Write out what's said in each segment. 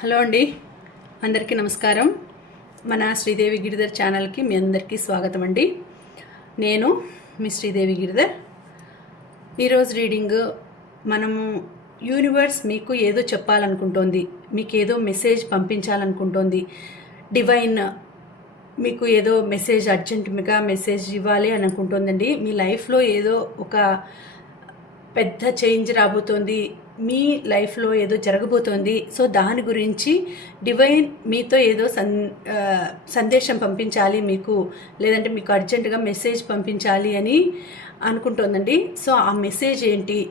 Hello అండి. అందరికీ నమస్కారం. మన శ్రీదేవి గిరిధర్ ఛానల్కి మీ అందరికీ స్వాగతం అండి. నేను మీ శ్రీదేవి గిరిధర్. ఈరోజు రీడింగ్ మనము యూనివర్స్ మీకు ఏదో చెప్పాలనుకుంటోంది మీకు ఏదో మెసేజ్ పంపించాలనుకుంటోంది డివైన్ మీకు ఏదో మెసేజ్ అర్జెంట్గా మెసేజ్ ఇవ్వాలి అని అనుకుంటుందండి. మీ లైఫ్లో ఏదో ఒక పెద్ద చేంజ్ రాబోతోంది మీ లైఫ్లో ఏదో జరగబోతోంది. సో దాని గురించి డివైన్ మీతో ఏదో సన్ సందేశం పంపించాలి మీకు. లేదంటే మీకు అర్జెంటుగా మెసేజ్ పంపించాలి అని అనుకుంటోందండి. సో ఆ మెసేజ్ ఏంటి?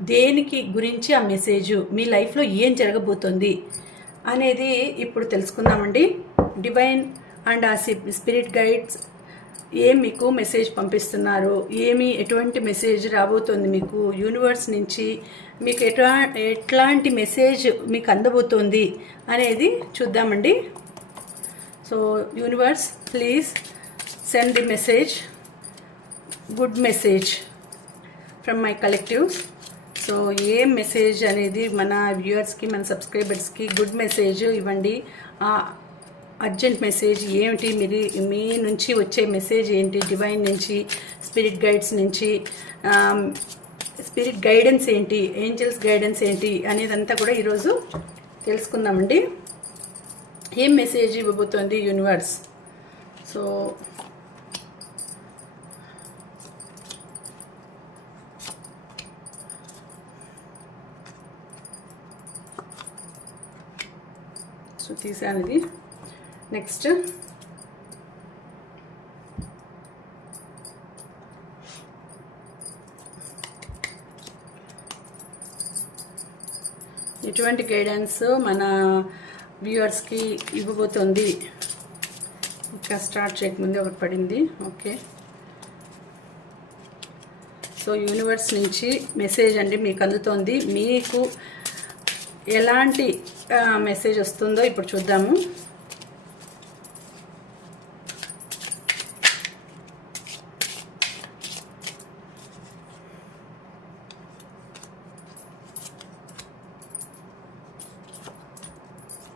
దేనికి గురించి ఆ మెసేజ్? మీ లైఫ్లో ఏం జరగబోతోంది? అనేది ఇప్పుడు తెలుసుకుందామండి. డివైన్ అండ్ ఆ స్పిరిట్ గైడ్స్ ఏం మీకు మెసేజ్ పంపిస్తున్నారు ఏమి ఎటువంటి మెసేజ్ రాబోతోంది మీకు యూనివర్స్ నుంచి మీకు ఎట్లా ఎట్లాంటి మెసేజ్ మీకు అందబోతోంది అనేది చూద్దామండి. So universe please send the message good message from my collectives so A message అనేది మన వ్యూయర్స్కి మన సబ్స్క్రైబర్స్కి గుడ్ మెసేజ్ ఇవ్వండి. అర్జెంట్ మెసేజ్ ఏమిటి మీరు మీ నుంచి వచ్చే మెసేజ్ ఏంటి? డివైన్ నుంచి స్పిరిట్ గైడ్స్ నుంచి స్పిరిట్ గైడెన్స్ ఏంటి? ఏంజల్స్ గైడెన్స్ ఏంటి? అనేదంతా కూడా ఈరోజు తెలుసుకుందామండి. ఏం మెసేజ్ ఇవ్వబోతోంది యూనివర్స్? సో సో తీసాను ఇది. నెక్స్ట్ ఎటువంటి గైడెన్స్ మన వ్యూవర్స్కి ఇవ్వబోతుంది. ఇంకా స్టార్ట్ చేయకముందే ఒకటి పడింది. ఓకే సో యూనివర్స్ నుంచి మెసేజ్ అండి మీకు అందుతోంది. మీకు ఎలాంటి మెసేజ్ వస్తుందో ఇప్పుడు చూద్దాము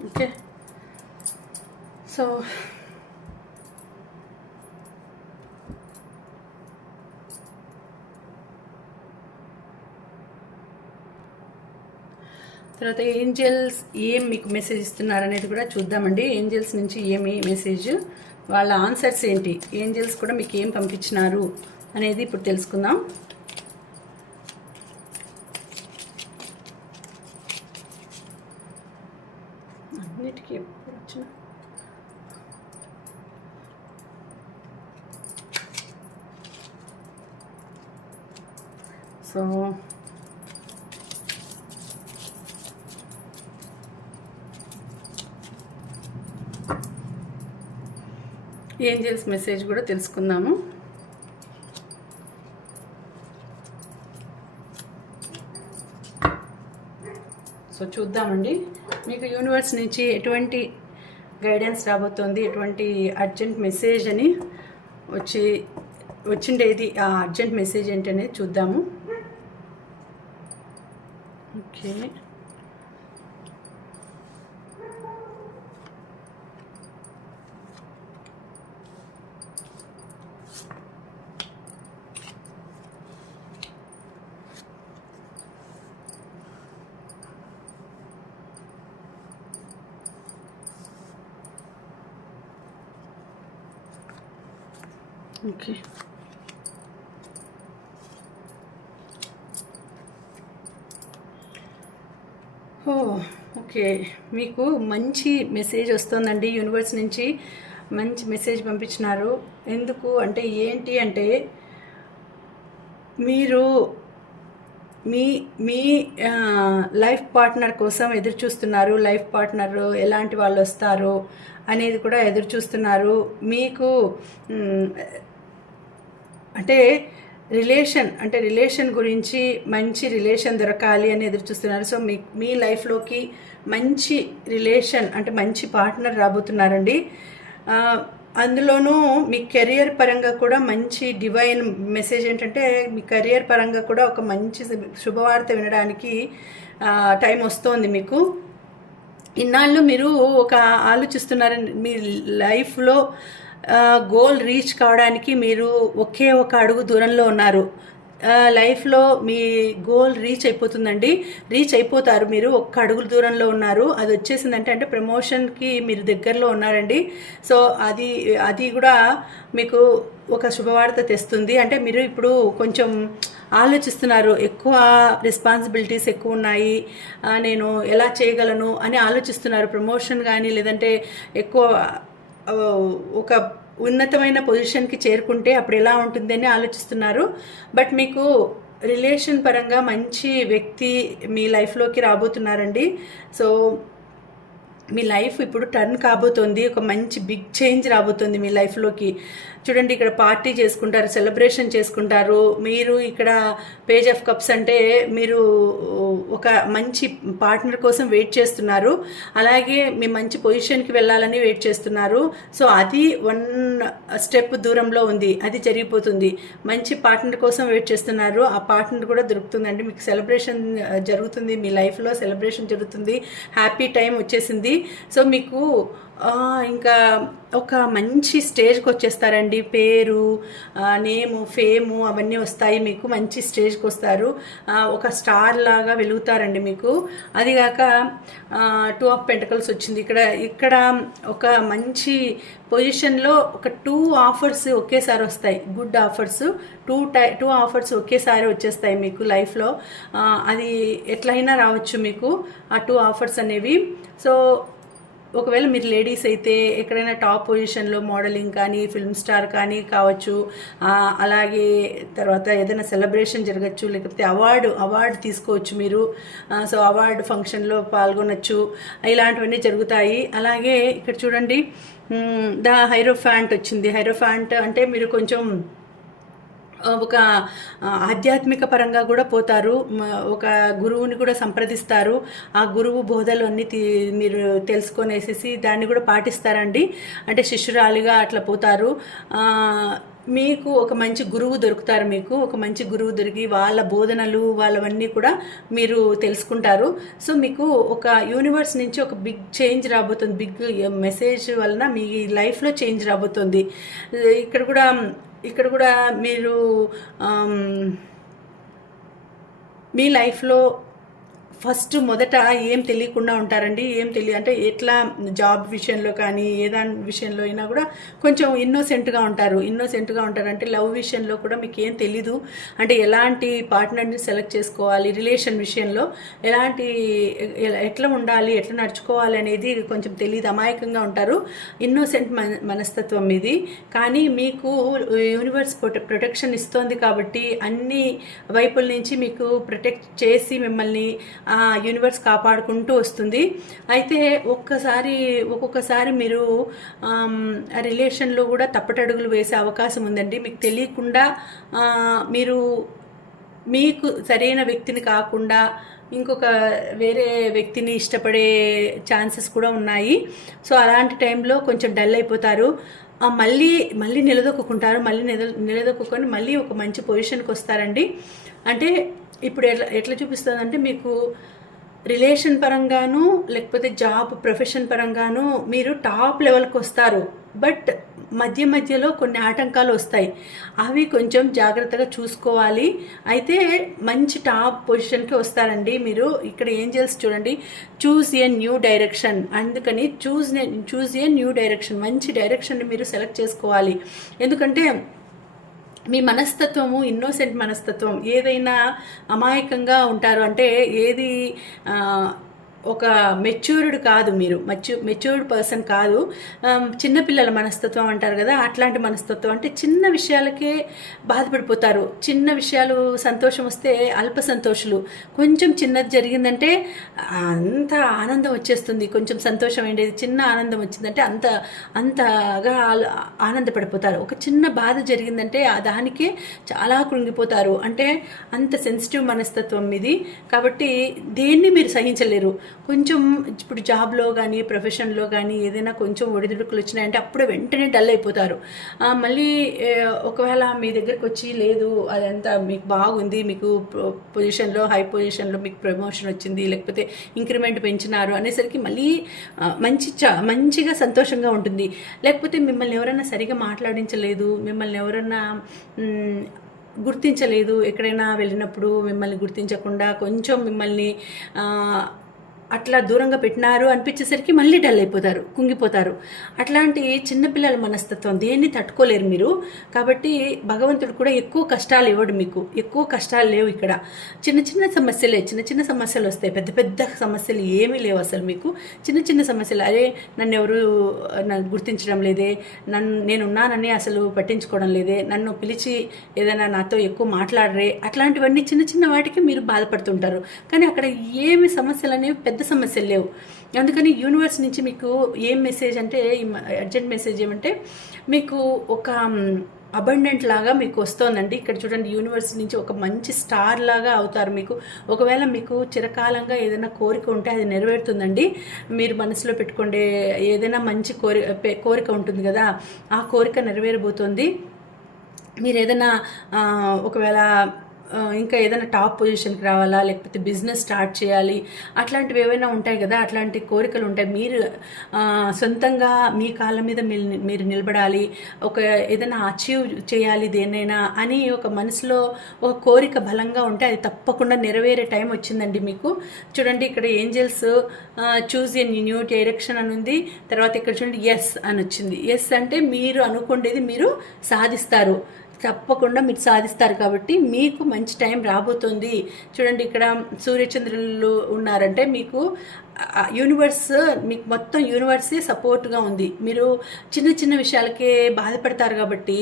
ఓకే సో తర్వాత ఏంజల్స్ ఏం మీకు మెసేజ్ ఇస్తున్నారు అనేది కూడా చూద్దామండి. ఏంజల్స్ నుంచి ఏమి మెసేజ్ వాళ్ళ ఆన్సర్స్ ఏంటి? ఏంజల్స్ కూడా మీకు ఏం పంపించినారు అనేది ఇప్పుడు తెలుసుకుందాం అన్నిటికీ ఎప్పుడు వచ్చిన సో ఏంజల్స్ మెసేజ్ కూడా తెలుసుకుందాము. సో చూద్దామండి. మీకు యూనివర్స్ నుంచి ఎటువంటి గైడెన్స్ రాబోతోంది ఎటువంటి అర్జెంట్ మెసేజ్ అని వచ్చి వచ్చిండేది ఆ అర్జెంట్ మెసేజ్ ఏంటనేది చూద్దాము. ఓకే ఓకే ఓ ఓకే మీకు మంచి మెసేజ్ వస్తుందండి యూనివర్స్ నుంచి. మంచి మెసేజ్ పంపించినారు. ఎందుకు అంటే ఏంటి అంటే మీరు మీ మీ లైఫ్ పార్ట్నర్ కోసం ఎదురు చూస్తున్నారు. లైఫ్ పార్ట్నర్ ఎలాంటి వాళ్ళు వస్తారు అనేది కూడా ఎదురు చూస్తున్నారు. మీకు అంటే రిలేషన్ అంటే రిలేషన్ గురించి మంచి రిలేషన్ దొరకాలి అని ఎదురు చూస్తున్నారు. సో మీ మీ లైఫ్లోకి మంచి రిలేషన్ అంటే మంచి పార్ట్నర్ రాబోతున్నారండి. అందులోనూ మీ కెరియర్ పరంగా కూడా మంచి డివైన్ మెసేజ్ ఏంటంటే మీ కెరియర్ పరంగా కూడా ఒక మంచి శుభవార్త వినడానికి టైం వస్తోంది మీకు. ఇన్నాళ్ళు మీరు ఒక ఆలోచిస్తున్నారు మీ లైఫ్లో గోల్ రీచ్ కావడానికి మీరు ఒకే ఒక అడుగు దూరంలో ఉన్నారు. లైఫ్లో మీ గోల్ రీచ్ అయిపోతుందండి. రీచ్ అయిపోతారు మీరు ఒక్క అడుగుల దూరంలో ఉన్నారు. అది వచ్చేసిందంటే అంటే ప్రమోషన్కి మీరు దగ్గరలో ఉన్నారండి. సో అది అది కూడా మీకు ఒక శుభవార్త తెస్తుంది. అంటే మీరు ఇప్పుడు కొంచెం ఆలోచిస్తున్నారు ఎక్కువ రెస్పాన్సిబిలిటీస్ ఎక్కువ ఉన్నాయి నేను ఎలా చేయగలను అని ఆలోచిస్తున్నారు. ప్రమోషన్ కానీ లేదంటే ఎక్కువ ఒక ఉన్నతమైన పొజిషన్కి చేరుకుంటే అప్పుడు ఎలా ఉంటుంది అని ఆలోచిస్తున్నారు. బట్ మీకు రిలేషన్ పరంగా మంచి వ్యక్తి మీ లైఫ్లోకి రాబోతున్నారండి. సో మీ లైఫ్ ఇప్పుడు టర్న్ కాబోతోంది. ఒక మంచి బిగ్ చేంజ్ రాబోతోంది మీ లైఫ్లోకి చూడండి ఇక్కడ పార్టీ చేసుకుంటారు సెలబ్రేషన్ చేసుకుంటారు. మీరు ఇక్కడ పేజ్ ఆఫ్ కప్స్ అంటే మీరు ఒక మంచి పార్ట్నర్ కోసం వెయిట్ చేస్తున్నారు. అలాగే మీ మంచి పొజిషన్కి వెళ్ళాలని వెయిట్ చేస్తున్నారు. సో అది వన్ స్టెప్ దూరంలో ఉంది. అది జరిగిపోతుంది. మంచి పార్ట్నర్ కోసం వెయిట్ చేస్తున్నారు. ఆ పార్ట్నర్ కూడా దొరుకుతుందండి. మీకు సెలబ్రేషన్ జరుగుతుంది. మీ లైఫ్లో సెలబ్రేషన్ జరుగుతుంది. హ్యాపీ టైం వచ్చేసింది. సో మీకు ఇంకా ఒక మంచి స్టేజ్కి వచ్చేస్తారండి. పేరు నేము ఫేము అవన్నీ వస్తాయి మీకు. మంచి స్టేజ్కి వస్తారు. ఒక స్టార్ లాగా వెలుగుతారండి మీకు. అదిగాక టూ ఆఫ్ పెంటకల్స్ వచ్చింది. ఇక్కడ ఇక్కడ ఒక మంచి పొజిషన్లో ఒక టూ ఆఫర్స్ ఒకేసారి వస్తాయి. Good offers. Two tie two offers ఒకేసారి వచ్చేస్తాయి మీకు లైఫ్లో. అది ఎట్లయినా రావచ్చు మీకు ఆ టూ ఆఫర్స్ అనేవి. సో ఒకవేళ మీరు లేడీస్ అయితే ఎక్కడైనా టాప్ పొజిషన్లో మోడలింగ్ కానీ ఫిల్మ్ స్టార్ కానీ కావచ్చు అలాగే తర్వాత ఏదైనా సెలబ్రేషన్ జరగచ్చు లేకపోతే అవార్డు అవార్డు తీసుకోవచ్చు మీరు. సో అవార్డు ఫంక్షన్లో పాల్గొనొచ్చు. ఇలాంటివన్నీ జరుగుతాయి. అలాగే ఇక్కడ చూడండి ద ద హైరోఫాంట్ వచ్చింది. హైరోఫాంట్ అంటే మీరు కొంచెం ఒక ఆధ్యాత్మిక పరంగా కూడా పోతారు. ఒక గురువుని కూడా సంప్రదిస్తారు. ఆ గురువు బోధలు అన్ని తీ- మీరు తెలుసుకొనేసేసి దాన్ని కూడా పాటిస్తారండి. అంటే శిష్యురాలిగా అట్లా పోతారు. మీకు ఒక మంచి గురువు దొరుకుతారు మీకు. ఒక మంచి గురువు దొరికి వాళ్ళ బోధనలు వాళ్ళవన్నీ కూడా మీరు తెలుసుకుంటారు. సో మీకు ఒక యూనివర్స్ నుంచి ఒక బిగ్ చేంజ్ రాబోతుంది. బిగ్ మెసేజ్ వలన మీ లైఫ్లో చేంజ్ రాబోతుంది. ఇక్కడ కూడా ఇక్కడ కూడా మీరు మీ లైఫ్లో ఫస్ట్ మొదట ఏం తెలియకుండా ఉంటారండి? ఏం తెలియ అంటే ఎట్లా జాబ్ విషయంలో కానీ ఏదాని విషయంలో అయినా కూడా కొంచెం ఇన్నోసెంట్గా ఉంటారు. ఇన్నోసెంట్గా ఉంటారు అంటే లవ్ విషయంలో కూడా మీకు ఏం తెలీదు. అంటే ఎలాంటి పార్ట్నర్ని సెలెక్ట్ చేసుకోవాలి? రిలేషన్ విషయంలో ఎలాంటి ఎట్లా ఉండాలి? ఎట్లా నడుచుకోవాలి అనేది కొంచెం తెలియదు అమాయకంగా ఉంటారు. ఇన్నోసెంట్ మన మనస్తత్వం ఇది. కానీ మీకు యూనివర్స్ ప్రొటెక్షన్ ఇస్తోంది కాబట్టి అన్ని వైపుల నుంచి మీకు ప్రొటెక్ట్ చేసి మిమ్మల్ని యూనివర్స్ కాపాడుకుంటూ వస్తుంది. అయితే ఒక్కసారి ఒక్కొక్కసారి మీరు రిలేషన్లో కూడా తప్పటడుగులు వేసే అవకాశం ఉందండి. మీకు తెలియకుండా మీరు మీకు సరైన వ్యక్తిని కాకుండా ఇంకొక వేరే వ్యక్తిని ఇష్టపడే ఛాన్సెస్ కూడా ఉన్నాయి. సో అలాంటి టైంలో కొంచెం డల్ అయిపోతారు. మళ్ళీ మళ్ళీ నిలదొక్కుంటారు మళ్ళీ నిల నిలదొక్కుని మళ్ళీ ఒక మంచి పొజిషన్కి వస్తారండి. అంటే ఇప్పుడు ఎట్లా ఎట్లా చూపిస్తుందంటే మీకు రిలేషన్ పరంగాను లేకపోతే జాబ్ ప్రొఫెషన్ పరంగాను మీరు టాప్ లెవెల్కి వస్తారు. బట్ మధ్య మధ్యలో కొన్ని ఆటంకాలు వస్తాయి. అవి కొంచెం జాగ్రత్తగా చూసుకోవాలి. అయితే మంచి టాప్ పొజిషన్కి వస్తారండి మీరు. ఇక్కడ ఏం చేసి చూడండి. చూస్ ఏ న్యూ డైరెక్షన్ అందుకని చూస్ చూస్ ఏ న్యూ డైరెక్షన్ మంచి డైరెక్షన్ని మీరు సెలెక్ట్ చేసుకోవాలి. ఎందుకంటే మీ మనస్తత్వము ఇన్నోసెంట్ మనస్తత్వం ఏదైనా అమాయకంగా ఉంటారు అంటే ఏది ఒక మెచ్యూర్డ్ కాదు మీరు. మెచ్యూ మెచ్యూర్డ్ పర్సన్ కాదు. చిన్నపిల్లల మనస్తత్వం అంటారు కదా అట్లాంటి మనస్తత్వం అంటే చిన్న విషయాలకే బాధపడిపోతారు. చిన్న విషయాలు సంతోషం వస్తే అల్ప సంతోషులు. కొంచెం చిన్నది జరిగిందంటే అంత ఆనందం వచ్చేస్తుంది. కొంచెం సంతోషం ఏంటి చిన్న ఆనందం వచ్చిందంటే అంత అంతగా ఆనందపడిపోతారు. ఒక చిన్న బాధ జరిగిందంటే ఆ దానికే చాలా కృంగిపోతారు. అంటే అంత సెన్సిటివ్ మనస్తత్వం ఇది కాబట్టి దేన్ని మీరు సహించలేరు. కొంచెం ఇప్పుడు జాబ్లో కానీ ప్రొఫెషన్లో కానీ ఏదైనా కొంచెం ఒడిదుడుకులు వచ్చినాయంటే అప్పుడు వెంటనే డల్ అయిపోతారు. మళ్ళీ ఒకవేళ మీ దగ్గరికి వచ్చి లేదు అదంతా మీకు బాగుంది మీకు పొ- పొజిషన్లో హై పొజిషన్లో మీకు ప్రమోషన్ వచ్చింది లేకపోతే ఇంక్రిమెంట్ పెంచినారు అనేసరికి మళ్ళీ మంచి చ మంచిగా సంతోషంగా ఉంటుంది. లేకపోతే మిమ్మల్ని ఎవరైనా సరిగా మాట్లాడించలేదు మిమ్మల్ని ఎవరన్నా గుర్తించలేదు ఎక్కడైనా వెళ్ళినప్పుడు మిమ్మల్ని గుర్తించకుండా కొంచెం మిమ్మల్ని అట్లా దూరంగా పెట్టినారు అనిపించేసరికి మళ్ళీ డల్ అయిపోతారు కుంగిపోతారు. అట్లాంటి చిన్నపిల్లల మనస్తత్వం దేన్ని తట్టుకోలేరు మీరు. కాబట్టి భగవంతుడు కూడా ఎక్కువ కష్టాలు ఇవ్వడు మీకు. ఎక్కువ కష్టాలు లేవు ఇక్కడ. చిన్న చిన్న సమస్యలే చిన్న చిన్న సమస్యలు వస్తాయి. పెద్ద పెద్ద సమస్యలు ఏమీ లేవు అసలు మీకు. చిన్న చిన్న సమస్యలు. అరే నన్ను ఎవరు నన్ను గుర్తించడం లేదే. నన్ను నేను ఉన్నానని అసలు పట్టించుకోవడం లేదే. నన్ను పిలిచి ఏదైనా నాతో ఎక్కువ మాట్లాడరే. అట్లాంటివన్నీ చిన్న చిన్న వాటికి మీరు బాధపడుతుంటారు. కానీ అక్కడ ఏమి సమస్యలు అనేవి పెద్ద సమస్యలు లేవు. అందుకని యూనివర్స్ నుంచి మీకు ఏం మెసేజ్ అంటే అర్జెంట్ మెసేజ్ ఏమంటే మీకు ఒక అబండెంట్ లాగా మీకు వస్తోందండి. ఇక్కడ చూడండి యూనివర్స్ నుంచి ఒక మంచి స్టార్ లాగా అవుతారు మీకు. ఒకవేళ మీకు చిరకాలంగా ఏదైనా కోరిక ఉంటే అది నెరవేరుతుందండి. మీరు మనసులో పెట్టుకుండే ఏదైనా మంచి కోరి కోరిక ఉంటుంది కదా ఆ కోరిక నెరవేరబోతోంది. మీరు ఏదైనా ఒకవేళ ఇంకా ఏదైనా టాప్ పొజిషన్కి రావాలా? లేకపోతే బిజినెస్ స్టార్ట్ చేయాలి? అట్లాంటివి ఏవైనా ఉంటాయి కదా? అట్లాంటి కోరికలు ఉంటాయి. మీరు సొంతంగా మీ కాళ్ళ మీద మీరు మీరు నిలబడాలి. ఒక ఏదైనా అచీవ్ చేయాలి దేన్నైనా అని ఒక మనసులో ఒక కోరిక బలంగా ఉంటే అది తప్పకుండా నెరవేరే టైం వచ్చిందండి మీకు. చూడండి ఇక్కడ angels choose an new direction అని ఉంది. తర్వాత ఇక్కడ చూడండి ఎస్ అని వచ్చింది. ఎస్ అంటే మీరు అనుకునేది మీరు సాధిస్తారు. తప్పకుండా మీరు సాధిస్తారు కాబట్టి మీకు మంచి టైం రాబోతుంది. చూడండి ఇక్కడ సూర్యచంద్రులు ఉన్నారంటే మీకు యూనివర్స్ మీకు మొత్తం యూనివర్సే సపోర్ట్గా ఉంది. మీరు చిన్న చిన్న విషయాలకే బాధపడతారు కాబట్టి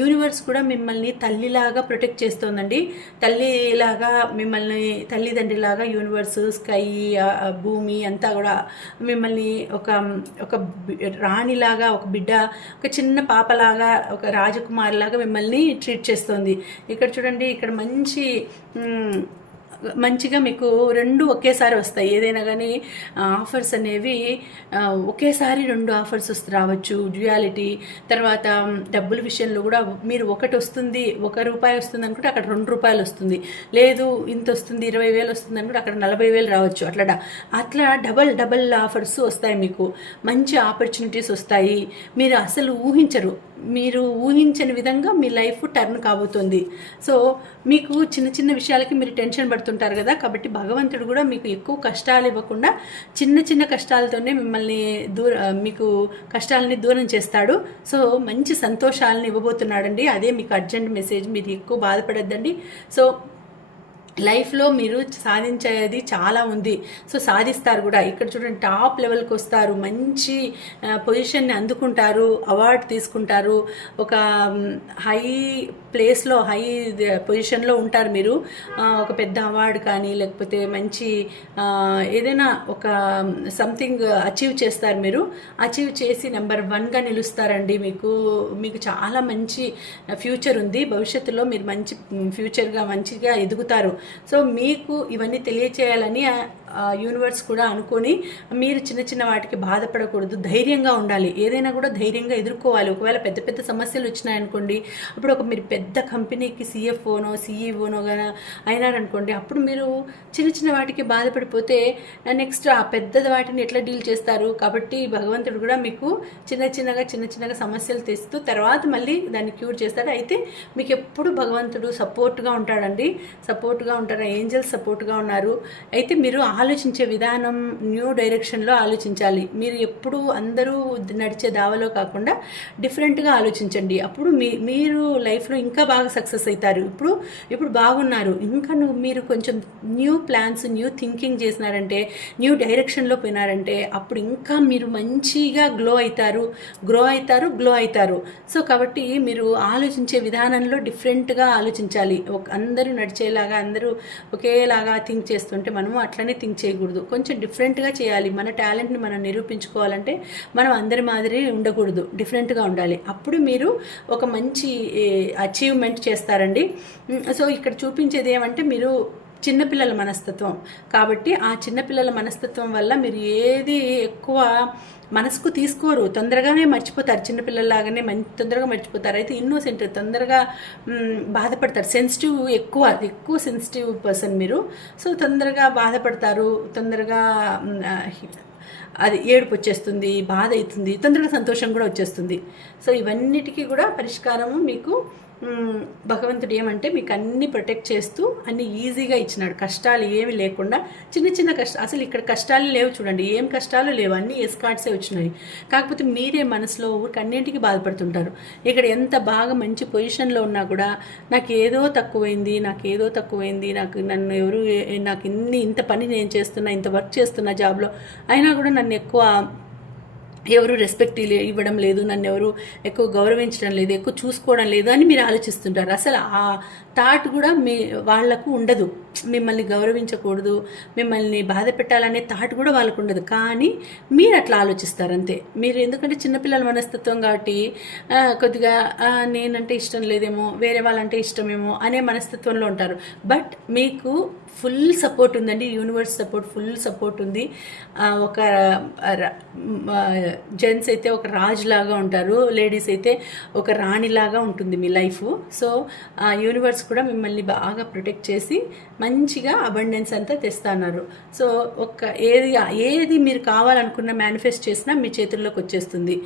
యూనివర్స్ కూడా మిమ్మల్ని తల్లిలాగా ప్రొటెక్ట్ చేస్తోందండి. తల్లిలాగా మిమ్మల్ని తల్లిదండ్రిలాగా యూనివర్స్ స్కై భూమి అంతా కూడా మిమ్మల్ని ఒక ఒక రాణిలాగా ఒక బిడ్డ ఒక చిన్న పాపలాగా ఒక రాజకుమారిలాగా మిమ్మల్ని ట్రీట్ చేస్తుంది. ఇక్కడ చూడండి ఇక్కడ మంచి మంచిగా మీకు రెండు ఒకేసారి వస్తాయి. ఏదైనా కానీ ఆఫర్స్ అనేవి ఒకేసారి రెండు ఆఫర్స్ వస్తు రావచ్చు. డ్యూయాలిటీ తర్వాత డబ్బుల విషయంలో కూడా మీరు ఒకటి వస్తుంది ఒక రూపాయి వస్తుంది అనుకుంటే అక్కడ రెండు రూపాయలు వస్తుంది. లేదు ఇంత వస్తుంది ఇరవై వేలు వస్తుంది అనుకుంటే అక్కడ నలభై వేలు రావచ్చు. అట్లా అట్లా డబల్ డబల్ ఆఫర్స్ వస్తాయి మీకు. మంచి ఆపర్చునిటీస్ వస్తాయి. మీరు అసలు ఊహించరు. మీరు ఊహించని విధంగా మీ లైఫ్ టర్న్ కాబోతుంది. సో మీకు చిన్న చిన్న విషయాలకి మీరు టెన్షన్ పడుతుంటారు కదా కాబట్టి భగవంతుడు కూడా మీకు ఎక్కువ కష్టాలు ఇవ్వకుండా చిన్న చిన్న కష్టాలతోనే మిమ్మల్ని దూర మీకు కష్టాలని దూరం చేస్తాడు. సో మంచి సంతోషాలను ఇవ్వబోతున్నాడండి. అదే మీకు అర్జెంట్ మెసేజ్ మీరు ఎక్కువ బాధపడద్దండి. సో లైఫ్లో మీరు సాధించేది చాలా ఉంది. సో సాధిస్తారు కూడా. ఇక్కడ చూడండి టాప్ లెవెల్కి వస్తారు. మంచి పొజిషన్ని అందుకుంటారు. అవార్డు తీసుకుంటారు. ఒక హై ప్లేస్లో హై పొజిషన్లో ఉంటారు మీరు. ఒక పెద్ద అవార్డు కానీ లేకపోతే మంచి ఏదైనా ఒక సంథింగ్ అచీవ్ చేస్తారు మీరు. అచీవ్ చేసి నెంబర్ వన్గా నిలుస్తారండి మీకు. మీకు చాలా మంచి ఫ్యూచర్ ఉంది. భవిష్యత్తులో మీరు మంచి ఫ్యూచర్గా మంచిగా ఎదుగుతారు. సో మీకు ఇవన్నీ తెలియచేయాలని యూనివర్స్ కూడా అనుకొని మీరు చిన్న చిన్న వాటికి బాధపడకూడదు ధైర్యంగా ఉండాలి. ఏదైనా కూడా ధైర్యంగా ఎదుర్కోవాలి. ఒకవేళ పెద్ద పెద్ద సమస్యలు వచ్చినాయనుకోండి అప్పుడు ఒక మీరు పెద్ద కంపెనీకి సీఎఫ్ఓనో సిఈఓనో కానీ అయినారనుకోండి అప్పుడు మీరు చిన్న చిన్న వాటికి బాధపడిపోతే నెక్స్ట్ ఆ పెద్ద వాటిని ఎట్లా డీల్ చేస్తారు? కాబట్టి భగవంతుడు కూడా మీకు చిన్న చిన్నగా చిన్న చిన్నగా సమస్యలు తెస్తూ తర్వాత మళ్ళీ దాన్ని క్యూర్ చేస్తాడు. అయితే మీకు ఎప్పుడు భగవంతుడు సపోర్ట్గా ఉంటాడండి. సపోర్ట్గా ఉంటారు? ఏంజల్స్ సపోర్ట్గా ఉన్నారు. అయితే మీరు ఆలోచించే విధానం న్యూ డైరెక్షన్లో ఆలోచించాలి. మీరు ఎప్పుడు అందరూ నడిచే దావలో కాకుండా డిఫరెంట్గా ఆలోచించండి. అప్పుడు మీ మీరు లైఫ్లో ఇంకా బాగా సక్సెస్ అవుతారు. ఇప్పుడు ఇప్పుడు బాగున్నారు. ఇంకా నువ్వు మీరు కొంచెం న్యూ ప్లాన్స్ న్యూ థింకింగ్ చేసినారంటే న్యూ డైరెక్షన్లో పోయినారంటే అప్పుడు ఇంకా మీరు మంచిగా గ్లో అవుతారు. గ్రో అవుతారు గ్లో అవుతారు. సో కాబట్టి మీరు ఆలోచించే విధానంలో డిఫరెంట్గా ఆలోచించాలి. ఒక అందరూ నడిచేలాగా అందరూ ఒకేలాగా థింక్ చేస్తుంటే మనము అట్లనే థింక్ చేయకూడదు. కొంచెం డిఫరెంట్గా చేయాలి. మన టాలెంట్ని మనం నిరూపించుకోవాలంటే మనం అందరి మాదిరి ఉండకూడదు. డిఫరెంట్గా ఉండాలి. అప్పుడు మీరు ఒక మంచి అచీవ్మెంట్ చేస్తారండి. సో ఇక్కడ చూపించేది ఏమంటే మీరు చిన్నపిల్లల మనస్తత్వం. కాబట్టి ఆ చిన్నపిల్లల మనస్తత్వం వల్ల మీరు ఏది ఎక్కువ మనసుకు తీసుకోరు. తొందరగానే మర్చిపోతారు. చిన్నపిల్లలాగానే మంచి తొందరగా మర్చిపోతారు. అయితే ఇన్నోసెంట్ తొందరగా బాధపడతారు. సెన్సిటివ్ ఎక్కువ ఎక్కువ సెన్సిటివ్ పర్సన్ మీరు. సో తొందరగా బాధపడతారు. తొందరగా అది ఏడుపు వచ్చేస్తుంది బాధ అవుతుంది తొందరగా సంతోషం కూడా వచ్చేస్తుంది. సో ఇవన్నిటికీ కూడా పరిష్కారము మీకు భగవంతుడు ఏమంటే మీకు అన్ని ప్రొటెక్ట్ చేస్తూ అన్ని ఈజీగా ఇచ్చినాడు. కష్టాలు ఏమి లేకుండా చిన్న చిన్న కష్ట అసలు ఇక్కడ కష్టాలు లేవు చూడండి. ఏం కష్టాలు లేవు? అన్ని ఎస్కార్డ్సే వచ్చినాయి. కాకపోతే మీరే మనసులో ఊరికి అన్నింటికి బాధపడుతుంటారు. ఇక్కడ ఎంత బాగా మంచి పొజిషన్లో ఉన్నా కూడా నాకు ఏదో తక్కువైంది నాకు ఏదో తక్కువైంది నాకు నన్ను ఎవరు నాకు ఇన్ని ఇంత పని నేను చేస్తున్నా ఇంత వర్క్ చేస్తున్నా జాబ్లో అయినా కూడా నన్ను ఎక్కువ ఎవరు రెస్పెక్ట్ ఇవ్వడం లేదు నన్ను ఎవరు ఎక్కువ గౌరవించడం లేదు ఎక్కువ చూసుకోవడం లేదు అని మీరు ఆలోచిస్తుంటారు. అసలు ఆ థాట్ కూడా మీ వాళ్ళకు ఉండదు. మిమ్మల్ని గౌరవించకూడదు మిమ్మల్ని బాధ పెట్టాలనే థాట్ కూడా వాళ్ళకు ఉండదు. కానీ మీరు అట్లా ఆలోచిస్తారు అంతే. మీరు ఎందుకంటే చిన్నపిల్లల మనస్తత్వం కాబట్టి కొద్దిగా నేనంటే ఇష్టం లేదేమో వేరే వాళ్ళంటే ఇష్టమేమో అనే మనస్తత్వంలో ఉంటారు. బట్ మీకు ఫుల్ సపోర్ట్ ఉందండి యూనివర్స్ సపోర్ట్ ఫుల్ సపోర్ట్ ఉంది. ఒక జెంట్స్ అయితే ఒక రాజులాగా ఉంటారు లేడీస్ అయితే ఒక రాణిలాగా ఉంటుంది మీ లైఫ్. సో ఆ యూనివర్స్ కూడా మిమ్మల్ని బాగా ప్రొటెక్ట్ చేసి మంచిగా అబండెన్స్ అంతా తెస్తున్నారు సో ఒక్క ఏది ఏది మీరు కావాలనుకున్న మేనిఫెస్ట్ చేసినా మీ చేతుల్లోకి వచ్చేస్తుంది.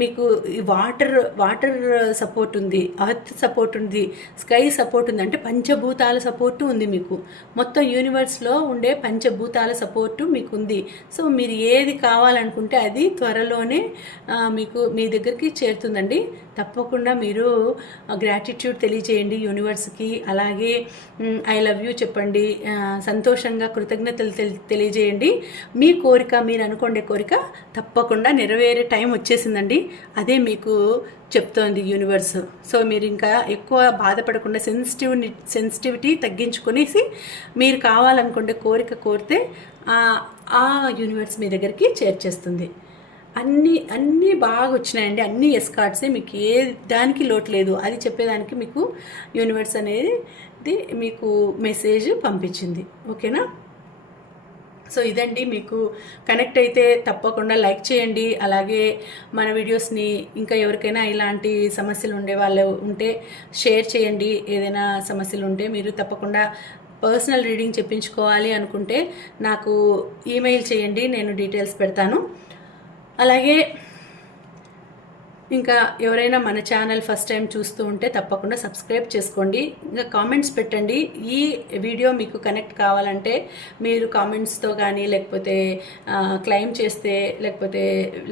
మీకు ఈ వాటర్ వాటర్ సపోర్ట్ ఉంది అర్త్ సపోర్ట్ ఉంది స్కై సపోర్ట్ ఉంది అంటే పంచభూతాల సపోర్టు ఉంది మీకు. మొత్తం యూనివర్స్లో ఉండే పంచభూతాల సపోర్టు మీకు ఉంది సో మీరు ఏది కావాలనుకుంటే అది త్వరలోనే మీకు మీ దగ్గరికి చేరుతుందండి. తప్పకుండా మీరు గ్రాటిట్యూడ్ తెలియజేయండి యూనివర్స్కి అలాగే ఐ లవ్ యూ చెప్పండి. చెప్పండి సంతోషంగా కృతజ్ఞతలు తెలి- తెలియజేయండి. మీ కోరిక మీరు అనుకునే కోరిక తప్పకుండా నెరవేరే టైం వచ్చేసిందండి. అదే మీకు చెప్తోంది యూనివర్స్. సో మీరు ఇంకా ఎక్కువ బాధపడకుండా సెన్సిటివ్ సెన్సిటివిటీ తగ్గించుకునేసి మీరు కావాలనుకుంటే కోరిక కోరితే ఆ యూనివర్స్ మీ దగ్గరికి చేర్చేస్తుంది. అన్నీ అన్నీ బాగా వచ్చినాయండి అన్ని ఎస్కార్డ్సే మీకు ఏ దానికి లోటు లేదు. అది చెప్పేదానికి మీకు యూనివర్స్ అనేది మీకు మెసేజ్ పంపించింది. ఓకేనా? సో ఇదండి మీకు కనెక్ట్ అయితే తప్పకుండా లైక్ చేయండి. అలాగే మన వీడియోస్ని ఇంకా ఎవరికైనా ఇలాంటి సమస్యలు ఉండే వాళ్ళు ఉంటే షేర్ చేయండి. ఏదైనా సమస్యలు ఉంటే మీరు తప్పకుండా పర్సనల్ రీడింగ్ చెప్పించుకోవాలి అనుకుంటే నాకు ఈమెయిల్ చేయండి. నేను డీటెయిల్స్ పెడతాను. అలాగే ఇంకా ఎవరైనా మన ఛానల్ ఫస్ట్ టైం చూస్తూ ఉంటే తప్పకుండా సబ్స్క్రైబ్ చేసుకోండి. ఇంకా కామెంట్స్ పెట్టండి. ఈ వీడియో మీకు కనెక్ట్ కావాలంటే మీరు కామెంట్స్తో కానీ లేకపోతే క్లైమ్ చేస్తే లేకపోతే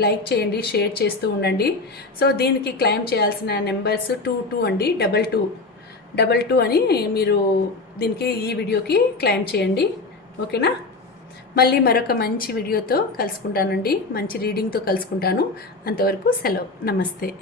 లైక్ చేయండి షేర్ చేస్తూ ఉండండి. సో దీనికి క్లైమ్ చేయాల్సిన నెంబర్స్ టూ టూ అండి డబల్ టూ. డబల్ టూ అని మీరు దీనికి ఈ వీడియోకి క్లైమ్ చేయండి. ఓకేనా? మళ్ళీ మరొక మంచి వీడియోతో కలుసుకుంటానండి. మంచి రీడింగ్తో కలుసుకుంటాను. అంతవరకు సెలవు. నమస్తే.